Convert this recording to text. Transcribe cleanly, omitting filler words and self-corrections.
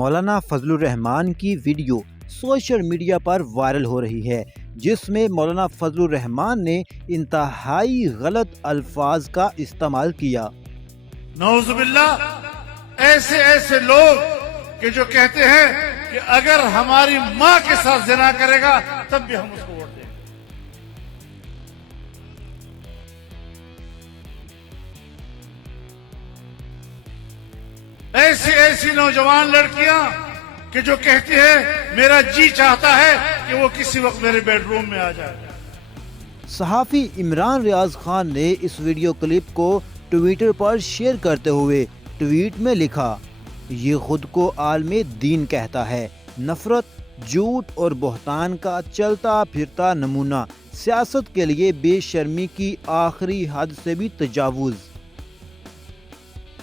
مولانا فضل الرحمان کی video social media پر viral ہو رہی ہے، جس میں مولانا فضل الرحمان نے انتہائی غلط الفاظ کا استعمال کیا۔ نعوذ باللہ، ایسے لوگ کہ جو کہتے ہیں کہ اگر ہماری ماں کے ساتھ زنا کرے گا تب بھی ہم اس کو ووٹ دیں گے۔ ایسی نوجوان لڑکیاں کہ جو کہتی ہیں میرا جی چاہتا ہے کہ وہ کسی وقت میرے بیڈ روم میں آ جائے۔ صحافی عمران ریاض خان نے اس ویڈیو کلپ کو ٹویٹر پر شیئر کرتے ہوئے ٹویٹ میں لکھا، یہ خود کو عالم دین کہتا ہے، نفرت، جھوٹ اور بہتان کا چلتا پھرتا نمونہ، سیاست کے لیے بے شرمی کی آخری حد سے بھی تجاوز۔